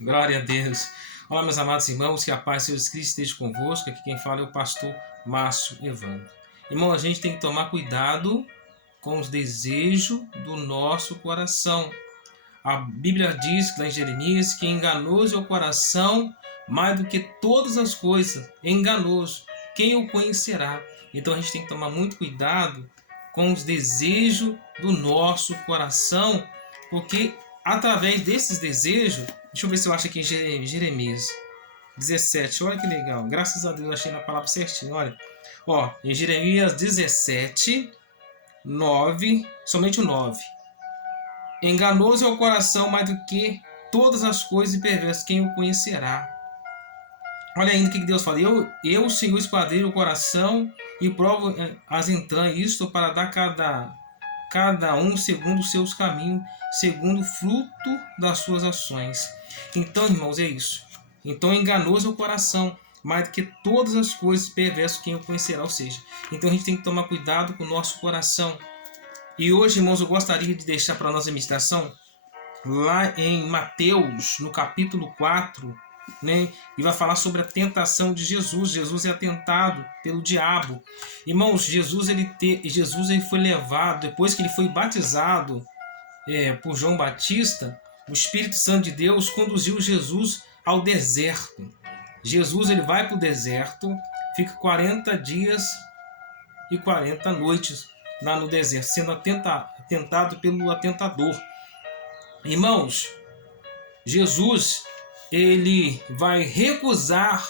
Glória a Deus. Olá, meus amados irmãos, que a paz de Jesus Cristo esteja convosco. Aqui quem fala é o pastor Márcio Evandro. Irmão, a gente tem que tomar cuidado com os desejos do nosso coração. A Bíblia diz lá em Jeremias que enganoso é o coração mais do que todas as coisas. É enganoso. Quem o conhecerá? Então a gente tem que tomar muito cuidado com os desejos do nosso coração, porque através desses desejos, deixa eu ver se eu acho aqui em Jeremias 17, olha que legal, graças a Deus eu achei na palavra certinho, olha. Em Jeremias 17, 9, somente o 9. Enganoso é o coração mais do que todas as coisas e perverso, quem o conhecerá? Olha ainda o que Deus fala. Eu, Senhor, esquadrilho o coração e provo as entranhas, isto para dar cada um segundo os seus caminhos, segundo o fruto das suas ações. Então, irmãos, é isso. Então, enganoso é o coração, mais do que todas as coisas, perverso quem o conhecerá. Ou seja, então a gente tem que tomar cuidado com o nosso coração. E hoje, irmãos, eu gostaria de deixar para a nossa meditação lá em Mateus, no capítulo 4, né? E vai falar sobre a tentação de Jesus. Jesus é tentado pelo diabo. Irmãos, Jesus ele foi levado, depois que ele foi batizado por João Batista, o Espírito Santo de Deus conduziu Jesus ao deserto. Jesus ele vai para o deserto, fica 40 dias e 40 noites lá no deserto, sendo tentado pelo tentador. Irmãos, Jesus ele vai recusar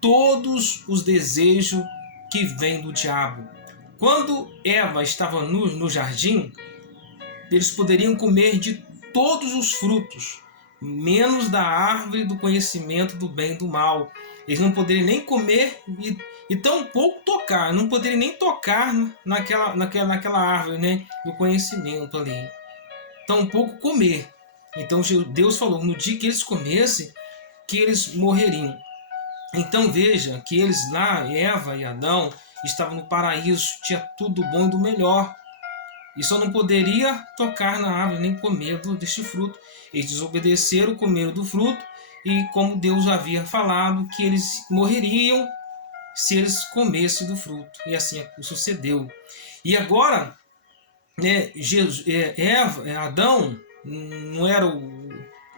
todos os desejos que vêm do diabo. Quando Eva estava no jardim, eles poderiam comer de todos os frutos, menos da árvore do conhecimento do bem e do mal. Eles não poderiam nem comer e tampouco tocar, não poderiam nem tocar naquela árvore, né, do conhecimento ali. Tampouco comer. Então Deus falou, no dia que eles comessem, que eles morreriam. Então veja que eles lá, Eva e Adão, estavam no paraíso, tinha tudo bom e do melhor. E só não poderia tocar na árvore, nem comer deste fruto. Eles desobedeceram, comeram do fruto, e como Deus havia falado, que eles morreriam se eles comessem do fruto. E assim sucedeu. E agora, né, Adão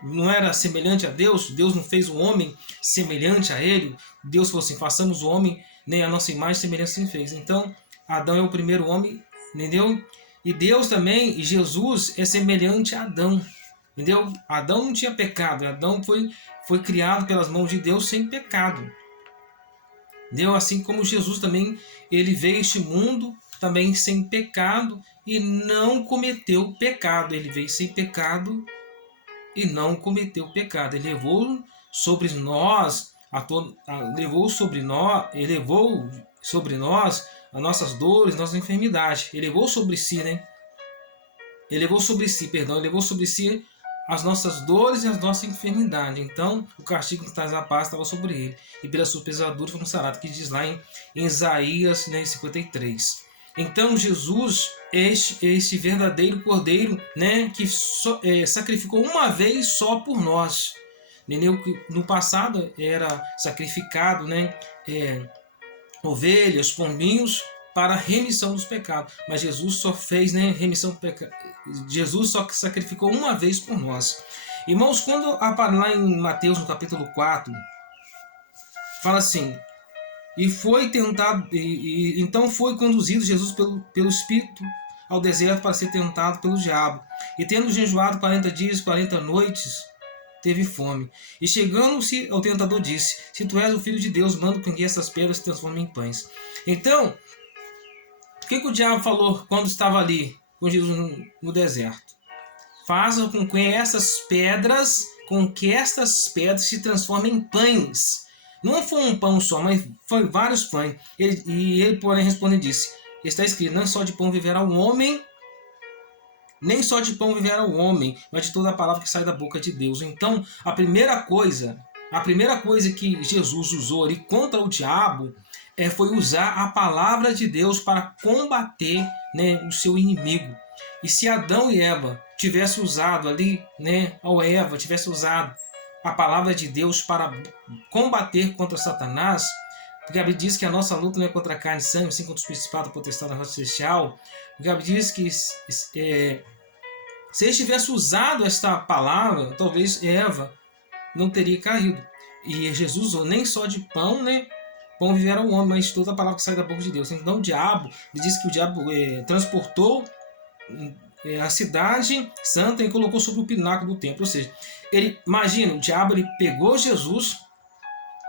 não era semelhante a Deus. Deus não fez o homem semelhante a ele. Deus falou assim, façamos o homem, né, a nossa imagem semelhança se fez. Então Adão é o primeiro homem, entendeu? E Deus também, e Jesus é semelhante a Adão, entendeu? Adão não tinha pecado. Adão foi criado pelas mãos de Deus sem pecado, entendeu? Assim como Jesus também, ele veio a este mundo também sem pecado e não cometeu pecado. Ele veio sem pecado e não cometeu pecado. Ele levou sobre nós as nossas dores, nossas enfermidades. Ele levou sobre si, Ele levou sobre si as nossas dores e as nossas enfermidades. Então, o castigo que traz a paz estava sobre ele. E pela sua pesadura foi um sarado, que diz lá em Isaías, 53. Então Jesus é este verdadeiro cordeiro, né, que sacrificou uma vez só por nós. No passado era sacrificado, né, ovelhas, pombinhos para a remissão dos pecados. Mas Jesus só fez, né, remissão do pecado. Jesus só sacrificou uma vez por nós. Irmãos, quando lá em Mateus, no capítulo 4, fala assim: e foi tentado, então foi conduzido Jesus pelo Espírito ao deserto para ser tentado pelo diabo. E tendo jejuado 40 dias e 40 noites, teve fome. E chegando-se ao tentador disse: se tu és o Filho de Deus, manda com que essas pedras se transformem em pães. Então, o que o diabo falou quando estava ali com Jesus no deserto? Faça com que estas pedras se transformem em pães. Não foi um pão só, mas foi vários pães. Ele, porém, respondeu e disse: está escrito, não só de pão viverá o homem, nem só de pão viverá o homem, mas de toda a palavra que sai da boca de Deus. Então, a primeira coisa que Jesus usou ali contra o diabo foi usar a palavra de Deus para combater, né, o seu inimigo. E se Adão e Eva tivessem usado ali, né, ou Eva tivesse usado a palavra de Deus para combater contra Satanás, porque a Bíblia diz que a nossa luta não é contra a carne e sangue, sim contra os principados, potestade da raça celestial. Porque a Bíblia diz que se ele tivesse usado esta palavra, talvez Eva não teria caído. E Jesus usou nem só de pão, né? Pão viverá o homem, mas toda a palavra que sai da boca de Deus. Então o diabo, ele diz que o diabo transportou a cidade santa e colocou sobre o pináculo do templo. Ou seja, imagina, o diabo ele pegou Jesus,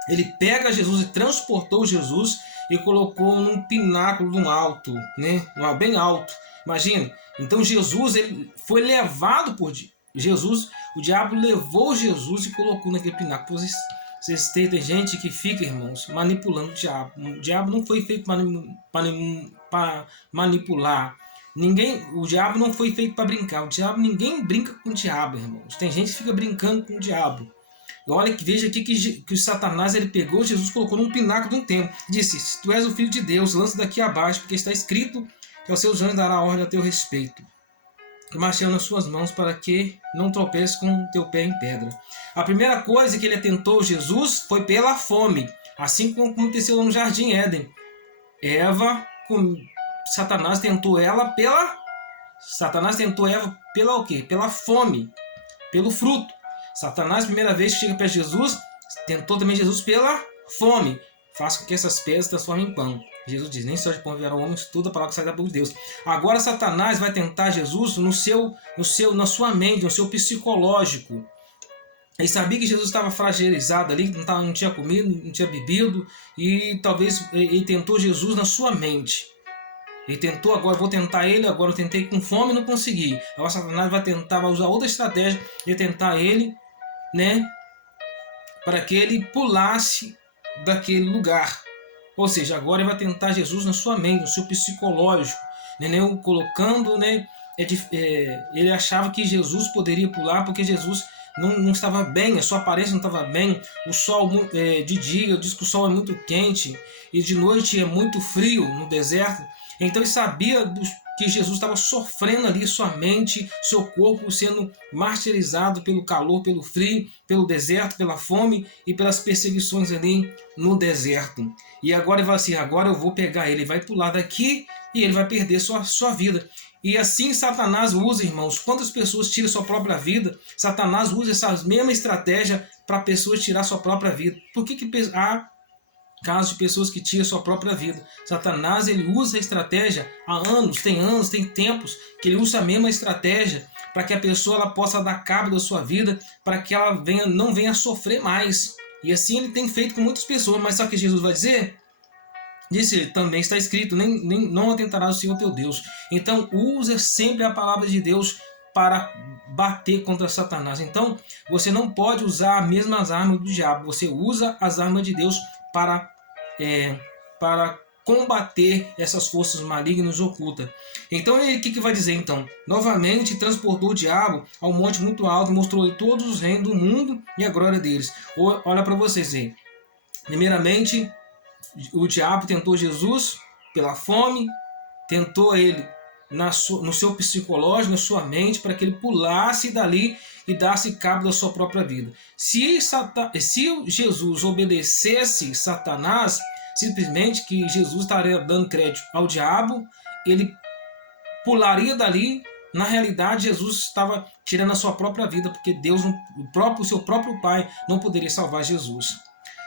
ele pega Jesus e transportou Jesus e colocou num pináculo de um alto, né? Bem alto. Imagina. Então Jesus ele foi levado por Jesus, o diabo levou Jesus e colocou naquele pináculo. Vocês têm gente que fica, irmãos, manipulando o diabo. O diabo não foi feito para manipular. O diabo não foi feito para brincar. Ninguém brinca com o diabo, irmãos. Tem gente que fica brincando com o diabo. E olha que veja aqui que o Satanás ele pegou Jesus, colocou num pináculo de um templo. Disse: se tu és o filho de Deus, lança daqui abaixo, porque está escrito que aos seus anjos dará ordem a teu respeito. E marchando nas suas mãos para que não tropece com o teu pé em pedra. A primeira coisa que ele atentou Jesus foi pela fome, assim como aconteceu no Jardim Éden. Satanás tentou Eva pela o quê? Pela fome, pelo fruto. Satanás, primeira vez que chega para Jesus, tentou também Jesus pela fome. Faça com que essas pedras se transformem em pão. Jesus diz: nem só de pão viverá o homem, tudo a palavra que sai da boca de Deus. Agora Satanás vai tentar Jesus na sua mente, no seu psicológico. Ele sabia que Jesus estava fragilizado ali, não tinha comido, não tinha bebido, e talvez ele tentou Jesus na sua mente. Ele tentou, agora vou tentar ele, agora eu tentei com fome e não consegui. Agora Satanás vai usar outra estratégia de tentar ele, né, para que ele pulasse daquele lugar. Ou seja, agora ele vai tentar Jesus na sua mente, no seu psicológico, né, colocando, né, ele achava que Jesus poderia pular porque Jesus não estava bem, a sua aparência não estava bem, o sol de dia, diz que o sol é muito quente e de noite é muito frio no deserto. Então ele sabia que Jesus estava sofrendo ali, sua mente, seu corpo sendo martirizado pelo calor, pelo frio, pelo deserto, pela fome e pelas perseguições ali no deserto. E agora ele vai assim: agora eu vou pegar ele, vai pular daqui e ele vai perder sua vida. E assim Satanás usa, irmãos, quantas pessoas tiram sua própria vida? Satanás usa essa mesma estratégia para pessoas tirar sua própria vida. Por que há casos de pessoas que tiram sua própria vida? Satanás ele usa a estratégia há anos, tem tempos que ele usa a mesma estratégia para que a pessoa ela possa dar cabo da sua vida, para que ela não venha a sofrer mais. E assim ele tem feito com muitas pessoas. Mas sabe o que Jesus vai dizer? Disse ele: também está escrito, não atentarás o Senhor teu Deus. Então usa sempre a palavra de Deus para bater contra Satanás. Então você não pode usar as mesmas armas do diabo. Você usa as armas de Deus para combater essas forças malignas ocultas. Então ele o que vai dizer então? Novamente transportou o diabo ao monte muito alto e mostrou-lhe todos os reinos do mundo e a glória deles. Olha para vocês aí. Primeiramente, o diabo tentou Jesus pela fome, tentou ele no seu psicológico, na sua mente, para que ele pulasse dali e desse cabo da sua própria vida. Se Jesus obedecesse Satanás, simplesmente que Jesus estaria dando crédito ao diabo, ele pularia dali. Na realidade, Jesus estava tirando a sua própria vida, porque Deus, o seu próprio Pai, não poderia salvar Jesus.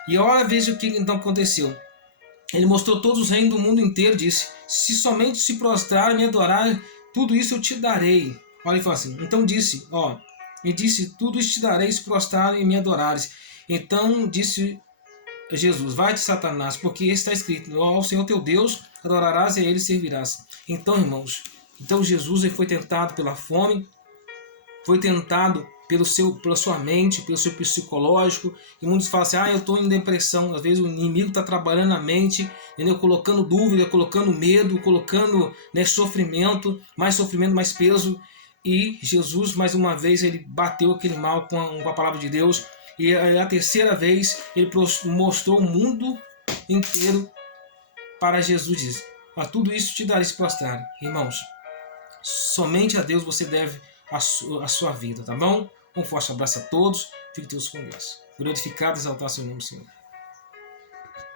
E olha, veja o que então aconteceu. Ele mostrou todos os reinos do mundo inteiro, disse: se somente se prostrar e me adorar, tudo isso eu te darei. Olha, ele falou assim, então disse, e disse: tudo isso te darei se prostrar e me adorares. Então disse Jesus: vai-te, Satanás, porque está escrito: ao Senhor teu Deus adorarás e a ele servirás. Então, irmãos, Jesus ele foi tentado pela fome, foi tentado pela sua mente, pelo seu psicológico. E muitos falam assim: eu estou em depressão. Às vezes o inimigo está trabalhando na mente, entendeu? Colocando dúvida, colocando medo, colocando sofrimento, mais peso. E Jesus, mais uma vez, ele bateu aquele mal com a palavra de Deus. E a terceira vez, ele mostrou o mundo inteiro para Jesus. Diz: a tudo isso te darei se prostrar. Irmãos, somente a Deus você deve a sua vida, tá bom? Um forte abraço a todos. Fique todos com Deus. Glorificado e exaltar seu nome, Senhor.